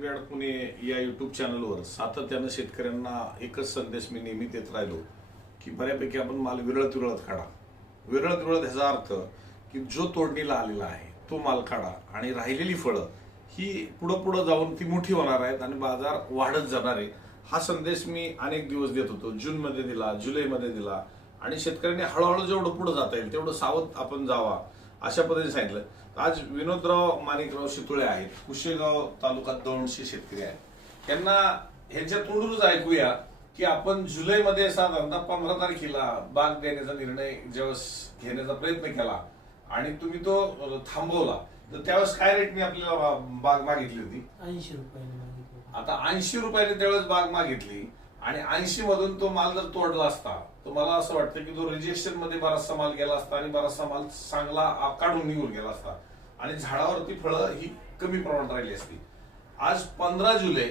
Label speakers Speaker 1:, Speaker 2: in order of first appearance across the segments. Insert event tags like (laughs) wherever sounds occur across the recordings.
Speaker 1: Market Pune या YouTube चॅनलवर सातत्यानं शेतकऱ्यांना एकच संदेश मी नेहमी देत राहिलो की बऱ्यापैकी आपण माल विरळत विरळत काढा. विरळत विरळत ह्याचा अर्थ की जो तोडणीला आलेला आहे तो माल काढा आणि राहिलेली फळं ही पुढं पुढं जाऊन ती मोठी होणार आहेत आणि बाजार वाढत जाणार आहे. हा संदेश मी अनेक दिवस देत होतो. जूनमध्ये दिला जुलैमध्ये दिला आणि शेतकऱ्यांनी हळूहळू जेवढं पुढं जाता येईल तेवढं सावध आपण जावा अशा पद्धतीने सांगितलं. आज विनोदराव माणिकराव शितोळे आहेत कुशेगाव तालुका दौंडशी शेतकरी आहेत. त्यांना ह्यांच्या तोंडूनच ऐकूया की आपण जुलैमध्ये साधारणतः पंधरा तारखेला बाग देण्याचा निर्णय ज्यावेळेस घेण्याचा प्रयत्न केला आणि तुम्ही तो थांबवला तर त्यावेळेस काय रेटने आपल्याला बाग मागितली होती?
Speaker 2: ऐंशी रुपयाने
Speaker 1: आता ऐंशी रुपयाने त्यावेळेस बाग मागितली आणि ऐंशी मधून तो माल जर तोडला असता तर मला असं वाटतं की तो रिजेक्शनमध्ये बराचसा माल गेला असता आणि बराचसा माल चांगला काढून निघून गेला असता. आणि झाडावरती फळं ही कमी प्रमाणात राहिली असती. आज पंधरा जुलै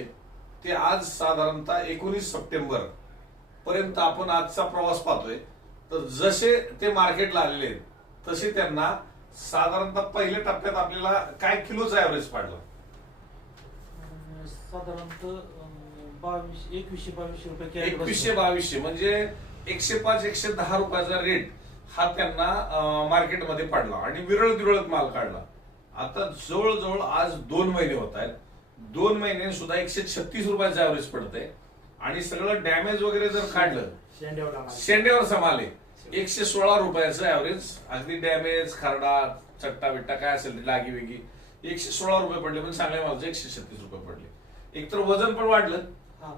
Speaker 1: ते आज साधारणतः एकोणीस सप्टेंबर पर्यंत आपण आजचा प्रवास पाहतोय. तर जसे ते मार्केटला आलेले आहेत तसे त्यांना साधारणतः पहिल्या टप्प्यात आपल्याला काय किलोचा ऍव्हरेज पाडला?
Speaker 2: साधारणतः एकवीसशे बावीसशे रुपये
Speaker 1: एकवीसशे बावीसशे म्हणजे एकशे पाच एकशे दहा रुपयाचा रेट हा त्यांना मार्केटमध्ये पडला आणि विरळ विरळत माल काढला. आता जवळजवळ आज दोन महिने होत आहेत. दोन महिने सुद्धा एकशे छत्तीस रुपयाचा ऍव्हरेज पडतंय. आणि सगळं डॅमेज वगैरे जर काढलं. शेंड्यावर माल आहे एकशे सोळा रुपयाचं ऍव्हरेज अगदी डॅमेज खरडा चट्टा बिट्टा काय असेल डागी वेगी एकशे सोळा रुपये पडले पण चांगल्या मालाचे एकशे छत्तीस रुपये पडले. एकतर वजन पण वाढलं.
Speaker 2: हा.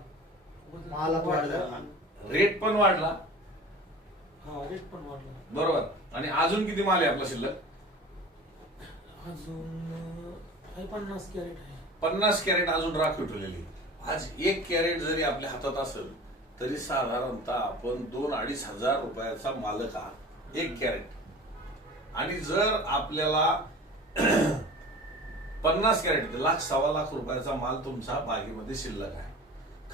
Speaker 1: रेट पण वाढला.
Speaker 2: हा रेट पण वाढला.
Speaker 1: बरोबर. आणि अजून किती माल आहे आपला शिल्लक?
Speaker 2: अजून आहे पन्नास कॅरेट आहे.
Speaker 1: पन्नास कॅरेट अजून राखीव ठेवलेली. आज एक कॅरेट जरी आपल्या हातात असेल तरी साधारणतः आपण दोन अडीच हजार रुपयाचा मालक आहात. एक कॅरेट. आणि जर आपल्याला (clears throat) पन्नास कॅरेट लाख सव्वा लाख रुपयाचा माल तुमचा बागेमध्ये शिल्लक आहे.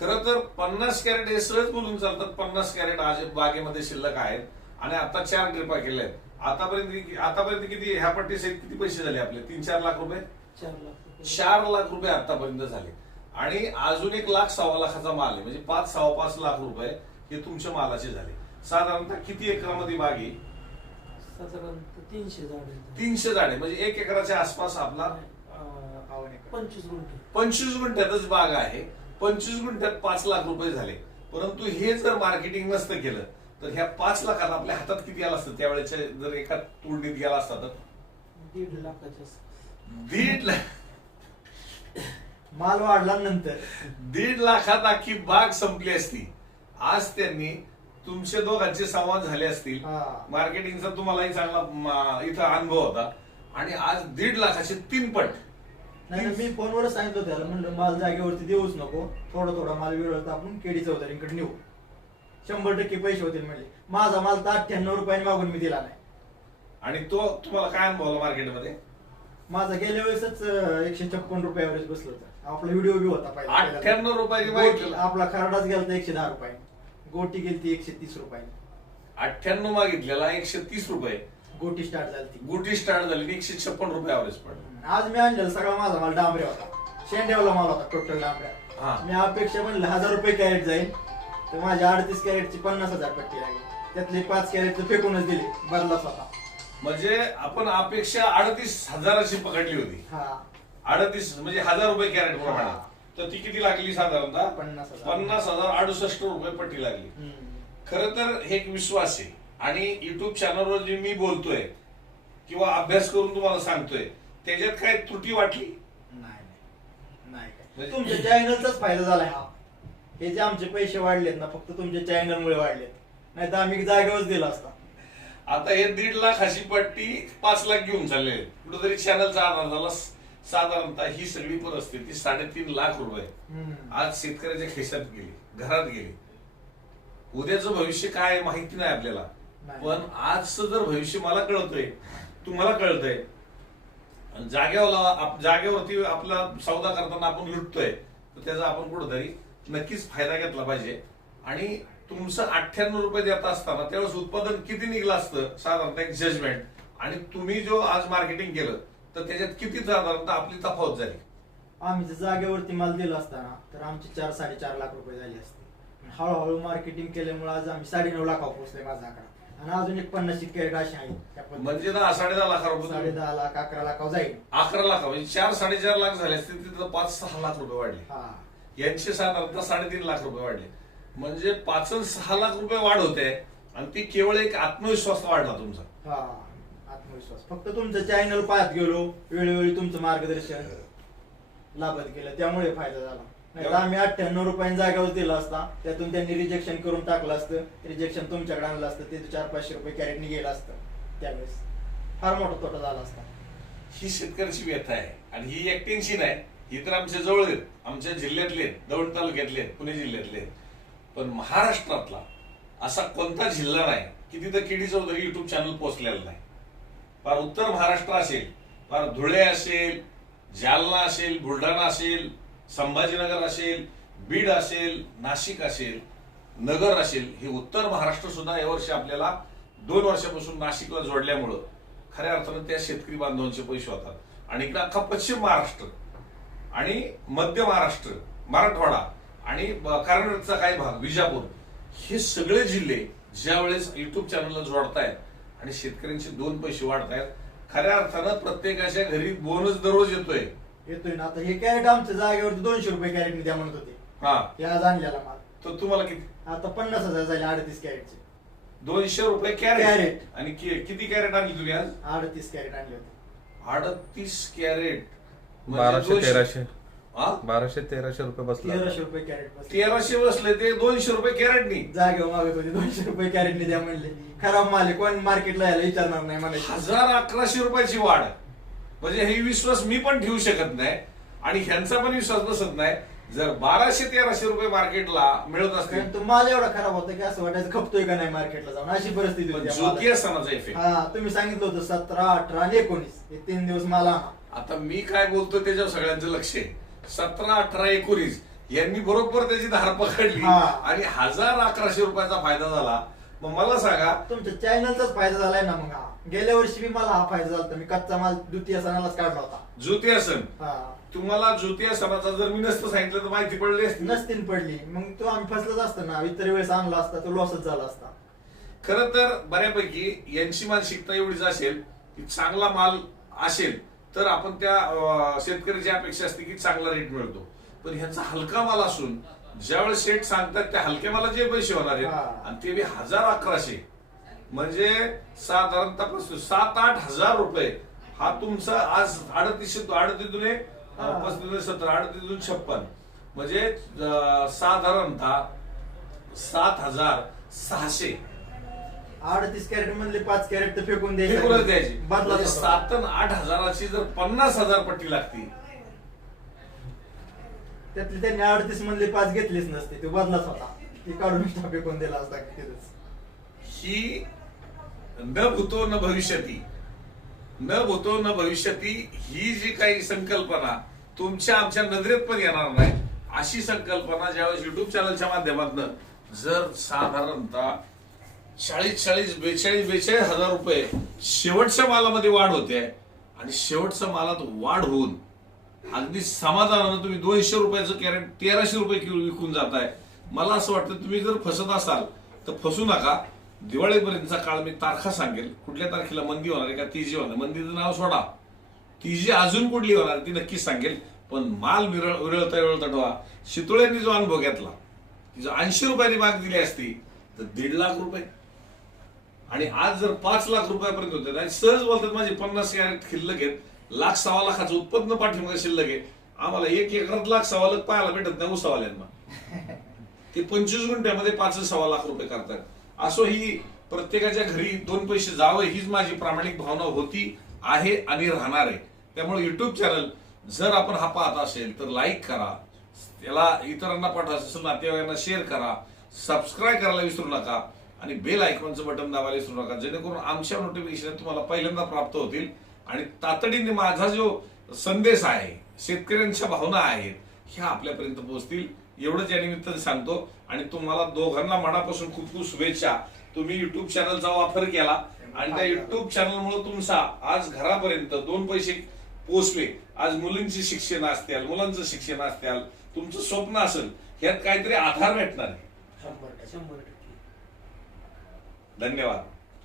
Speaker 1: खरं तर पन्नास कॅरेट हे सहज बोलून चालतात पन्नास कॅरेट आज बागेमध्ये शिल्लक आहेत. आणि आता चार ट्रिपा केल्या आहेत आतापर्यंत कि- आतापर्यंत किती ह्या पट्टी सहित किती पैसे झाले आपले? तीन चार लाख रुपये?
Speaker 2: चार लाख रुपये.
Speaker 1: चार लाख रुपये आतापर्यंत झाले. आणि अजून एक लाख सव्वा लाखाचा माल आहे. म्हणजे पाच सव्वा पाच लाख रुपये हे तुमच्या मालाचे झाले. साधारणतः किती एकरामध्ये बाग आहे?
Speaker 2: साधारणतः तीनशे झाड.
Speaker 1: तीनशे झाडे म्हणजे एक एकराच्या आसपास आपला.
Speaker 2: पंचवीस गुंठे.
Speaker 1: पंचवीस गुंठ्यातच बाग आहे. पंचवीस गुंठ्यात पाच लाख रुपये झाले. परंतु हे जर मार्केटिंग नसतं केलं तर ह्या पाच लाखात आपल्या हातात किती आला असतं? त्यावेळेच्या जर एका तोडणीत गेला असता तर?
Speaker 2: दीड लाखाच्या.
Speaker 1: दीड लाख
Speaker 3: माल वाढला नंतर.
Speaker 1: दीड लाखात अख्खी बाग संपली असती. आज त्यांनी तुमचे दोघांचे संवाद झाले असतील. मार्केटिंगचा तुम्हालाही चांगला इथं अनुभव होता. आणि आज दीड लाखाचे तीन पट.
Speaker 3: नाही मी फोनवरच सांगितलं त्याला. म्हणलं माल जागेवरती देऊच नको. थोडा थोडा माल मिळवता आपण केडी चौधरीकडे नेऊ. शंभर टक्के पैसे होतील म्हणजे. माझा माल तर अठ्ठ्याण्णव रुपयाने मागून मी दिला नाही.
Speaker 1: आणि तो तुम्हाला काय अनुभव आला मार्केटमध्ये?
Speaker 3: माझा गेल्या वेळेसच एकशे छप्पन रुपये बसलं होतं. आपला व्हिडिओ बी होता पहिला.
Speaker 1: अठ्ठ्याण्णव मागितलं
Speaker 3: आपला खरडाच गेलता एकशे दहा रुपये गोटी गेलती एकशे तीस रुपये
Speaker 1: अठ्ठ्याण्णव मागितलेला एकशे तीस रुपये.
Speaker 3: गोटी स्टार्ट झाली ती.
Speaker 1: गुटी स्टार्ट झाली एकशे छप्पन रुपये पडलं.
Speaker 3: आज मी आणलेला सगळा माझा माल डांबऱ्या होता. शेंड्यावाला माल होता टोटल. डांबऱ्या. मी अपेक्षा म्हणलं हजार रुपये कॅरेट जाईल. तर माझ्या अडतीस कॅरेटची पन्नास हजार पट्टी लागली. त्यातले पाच कॅरेट फेकूनच दिले. बदलाच होता
Speaker 1: म्हणजे आपण अपेक्षा अडतीस हजाराची पकडली होती.
Speaker 3: हा.
Speaker 1: अडतीस म्हणजे हजार रुपये कॅरेट प्रमाणे
Speaker 3: हा.
Speaker 1: तर ती किती लागली साधारणतः?
Speaker 3: पन्नास हजार.
Speaker 1: पन्नास हजार अडुसष्ट रुपये पट्टी लागली.
Speaker 3: हम्म.
Speaker 1: खर तर हे एक विश्वास आहे. आणि युट्यूब चॅनलवर जे मी बोलतोय किंवा अभ्यास करून तुम्हाला सांगतोय त्याच्यात काय त्रुटी वाटली?
Speaker 3: नाही नाही. नाही काय.
Speaker 1: म्हणजे-
Speaker 3: तुमच्या चॅनलचाच फायदा झालाय हा. हे जे आमचे पैसे वाढलेत ना फक्त तुमच्या चॅनलमुळे वाढलेत. नाही तर आम्ही जागेवरच दिला असता.
Speaker 1: आता हे दीड लाख अशी पट्टी पाच लाख घेऊन चालले कुठेतरी चॅनलचा आधार झाला. साधारणतः ही सगळी परिस्थिती साडेतीन लाख रुपये. आज शेतकऱ्याच्या खिशात गेली घरात गेली. उद्याचं भविष्य काय माहिती नाही आपल्याला. पण आजचं जर भविष्य मला कळतंय तुम्हाला कळतंय जागेवर जागेवरती आपला सौदा करताना आपण लुटतोय तर त्याचा आपण कुठंतरी नक्कीच फायदा घेतला पाहिजे. आणि तुमचं अठ्ठ्याण्णव रुपये देत असताना त्यावेळेस उत्पादन किती निघलं असतं? साधारणतः एक जजमेंट आणि तुम्ही जो आज मार्केटिंग केलं तर त्याच्यात किती साधारणतः आपली तफावत झाली?
Speaker 3: आम्ही जर जागेवरती माल दिला असताना तर आमचे चार साडेचार लाख रुपये झाले असते. हळूहळू मार्केटिंग केल्यामुळे आज आम्ही साडेनऊ लाखावर पोहोचले माझा आकडा. आणि अजून एक पन्नास कॅरेट त्या पद्धतीने.
Speaker 1: म्हणजे दहा साडे दहा लाख
Speaker 3: साडे
Speaker 1: रुपये
Speaker 3: दहा लाख अकरा लाखावर जाईल.
Speaker 1: अकरा लाख म्हणजे चार साडेचार लाख झाले असतील तिथं पाच सहा लाख रुपये वाढले.
Speaker 3: हा.
Speaker 1: यांचे साधारणतः साडेतीन लाख रुपये वाढले. म्हणजे पाच सहा लाख रुपये वाढ होते आणि ती केवळ एक आत्मविश्वास वाढला तुमचा.
Speaker 3: हा आत्मविश्वास. फक्त तुमचं चॅनल पाहत गेलो वेळोवेळी तुमचं मार्गदर्शन लाभत गेलं त्यामुळे फायदा झाला. नाहीतर आम्ही अठ्ठ्याण्णव रुपयांनी जागेवर दिला असता त्यातून त्यांनी रिजेक्शन करून टाकलं असतं रिजेक्शन तुमच्याकडे आणलं असतं ते चार पाचशे रुपये कॅरेटने गेलं असतं त्यावेळेस. फार मोठा तोटा झाला असता.
Speaker 1: ही शेतकऱ्याची व्यथा आहे आणि ही एकट्यांची नाही ही तर आमच्या जवळ आहेत. आमच्या जिल्ह्यातले दौंड तालुक्यातले पुणे जिल्ह्यातले पण महाराष्ट्रातला असा कोणता जिल्हा नाही की तिथं किडी चौधरी युट्यूब चॅनल पोहोचलेला नाही. फार उत्तर महाराष्ट्र असेल फार धुळे असेल जालना असेल बुलढाणा असेल संभाजीनगर असेल बीड असेल नाशिक असेल नगर असेल हे उत्तर महाराष्ट्र सुद्धा यावर्षी आपल्याला दोन वर्षापासून नाशिकला जोडल्यामुळं खऱ्या अर्थानं त्या शेतकरी बांधवांचे पैसे होतात. आणि इकडे अख्खा पश्चिम महाराष्ट्र. आणि मध्य महाराष्ट्र मराठवाडा आणि कर्नाटकचा काही भाग विजापूर हे सगळे जिल्हे ज्या वेळेस युट्यूब चॅनलला जोडतायत आणि शेतकऱ्यांचे दोन पैसे वाढतायत खऱ्या अर्थानं प्रत्येकाच्या घरी बोनस दररोज येतोय.
Speaker 3: येतोय ना. आता हे कॅरेट आमच्या जागेवरती दोनशे रुपये कॅरेटने द्या म्हणत होते.
Speaker 1: हा.
Speaker 3: हे आज आणलेला माल.
Speaker 1: तर तुम्हाला किती?
Speaker 3: आता पन्नास हजार झाले अडतीस कॅरेटचे.
Speaker 1: दोनशे रुपये कॅरेट?
Speaker 3: कॅरेट.
Speaker 1: आणि कि- किती कॅरेट आणली तुम्ही आज?
Speaker 3: अडतीस कॅरेट आणले होते.
Speaker 1: अडतीस कॅरेट.
Speaker 4: बाराशे
Speaker 1: दोनशे-
Speaker 4: तेराशे.
Speaker 1: हा?
Speaker 4: बाराशे तेराशे रुपये बसला.
Speaker 3: तेराशे रुपये कॅरेट बसले.
Speaker 1: तेराशे बसले ते दोनशे रुपये कॅरेटनी.
Speaker 3: जागेवर मागत होते दोनशे रुपये कॅरेटने द्या म्हणले. खराब माल आहे कोण मार्केटला यायला विचारणार नाही म्हणायचे
Speaker 1: हजार अकराशे रुपयाची वाढ. म्हणजे हे विश्वास मी पण ठेवू शकत नाही आणि ह्यांचा पण विश्वास बसत नाही. जर बाराशे तेराशे रुपये मार्केटला मिळत
Speaker 3: कारण
Speaker 1: असतील
Speaker 3: तो माल एवढा खराब होता की असं वाटायचं खपतोय का नाही मार्केटला जाऊन? अशी परिस्थिती होती
Speaker 1: ज्योती इफेक्ट
Speaker 3: हा तुम्ही सांगितलं होतं सतरा अठरा आणि एकोणीस. हे तीन दिवस मला आणा.
Speaker 1: आता मी काय बोलतो त्याच्यावर सगळ्यांचं लक्ष आहे. सतरा अठरा एकोणीस यांनी बरोबर त्याची धार पकडली
Speaker 3: हा.
Speaker 1: आणि हजार अकराशे रुपयाचा फायदा झाला. मग मला सांगा
Speaker 3: तुमच्या चॅनलचाच फायदा झालाय ना मग हा. गेल्या वर्षी बी मला हा फायदा झाला होता. मी कच्चा माल द्वितीय सणालाच काढला होता.
Speaker 1: ज्योती सण.
Speaker 3: हा.
Speaker 1: तुम्हाला ज्योती सणाचा जर मी नसतं सांगितलं तर माहिती पडली असती.
Speaker 3: नसतीन पडली. मग तो आम्ही फसलंच असतं ना. इतर वेळेस आणला असता तो लॉसच झाला असता.
Speaker 1: खर तर बऱ्यापैकी यांची मानसिकता एवढीच असेल की चांगला माल असेल तर आपण त्या शेतकऱ्याची अपेक्षा असते की चांगला रेट मिळतो. पण ह्यांचा हलका माल असून ज्यावेळेस शेट सांगतात त्या हलक्या मालाचे पैसे होणार आहेत. आणि ते बी हजार अकराशे. म्हणजे साधारणतः सात आठ हजार रुपये. हा तुमचा आज अडतीसशे अडतीतून. पस्तीस सत्तर अडतीतून छप्पन. म्हणजे साधारणतः सात हजार सहाशे.
Speaker 3: अडतीस कॅरेट मधले पाच कॅरेट तर फेकून
Speaker 1: द्यायची.
Speaker 3: बदला
Speaker 1: म्हणजे सात अन् आठ हजाराची जर पन्नास हजार पट्टी लागती.
Speaker 3: त्यातले त्यांनी अडतीस मधले पाच घेतलेच नसते. तो बदलाच होता. ते काढून extra फेकून दिला असता तिथेच
Speaker 1: ही न भूतो न भविष्यती. न भूतो न भविष्यती ही जी काही संकल्पना तुमच्या आमच्या नजरेत पण येणार नाही. अशी संकल्पना ज्यावेळेस युट्यूब चॅनलच्या माध्यमातून जर साधारणतः चाळीस चाळीस बेचाळीस बेचाळीस हजार रुपये शेवटच्या मालामध्ये वाढ होते. आणि शेवटच्या मालात वाढ होऊन अगदी समाधानानं तुम्ही दोनशे रुपयाचं कॅरेट तेराशे रुपये किलो विकून जाताय. मला असं वाटतं तुम्ही जर फसत असाल तर फसू नका. दिवाळीपर्यंतचा काळ मी तारखा सांगेल. कुठल्या तारखेला मंदी होणार आहे का? तीजी होणार मंदीचं नाव सोडा. तीजी अजून कुठली होणार ती नक्कीच सांगेल. पण माल विरळ विरळता विरळता ठेवा शितोळ्यांनी जो अनुभव घेतला तिचा ऐंशी रुपयाची माग दिली असती तर दीड लाख रुपये आणि आज जर पाच लाख रुपयापर्यंत होते आणि सहज बोलतात माझे पन्नास कॅरेट शिल्लक आहेत लाख सव्वा लाखाचं उत्पन्न पाठीमागे शिल्लक आहे. आम्हाला एक एकरात लाख सव्वा लाख पाहायला भेटत नाही उसावाल्यांना (laughs) ते पंचवीस गुंठ्यामध्ये पाच सव्वा लाख रुपये करतात. असो ही प्रत्येकाच्या घरी दोन पैसे जावं हीच माझी प्रामाणिक भावना होती आहे आणि राहणार आहे. त्यामुळे युट्यूब चॅनल जर आपण हा पाहत असेल तर लाईक करा. त्याला इतरांना पाठवायचं असेल नातेवाईकांना शेअर करा. सबस्क्राईब करायला विसरू नका. आणि बेल आयकॉनचं बटन दाबायला विसरू नका. जेणेकरून आमच्या नोटिफिकेशन तुम्हाला पहिल्यांदा प्राप्त होतील. आणि तातडीने माझा जो संदेश आहे शेतकऱ्यांच्या भावना आहेत ह्या आपल्यापर्यंत पोहोचतील. एवढंच या निमित्ताने सांगतो. आणि तुम्हाला दोघांना मनापासून खूप खूप शुभेच्छा. तुम्ही युट्यूब चॅनलचा वापर केला. आणि त्या युट्यूब चॅनलमुळे तुमचा आज घरापर्यंत दोन पैसे पोचले आज मुलींचे शिक्षण असतील मुलांचं शिक्षण असतील तुमचं स्वप्न असेल ह्यात काहीतरी आधार भेटणार आहे
Speaker 3: शंभर टक्के
Speaker 2: शंभर टक्के
Speaker 1: धन्यवाद.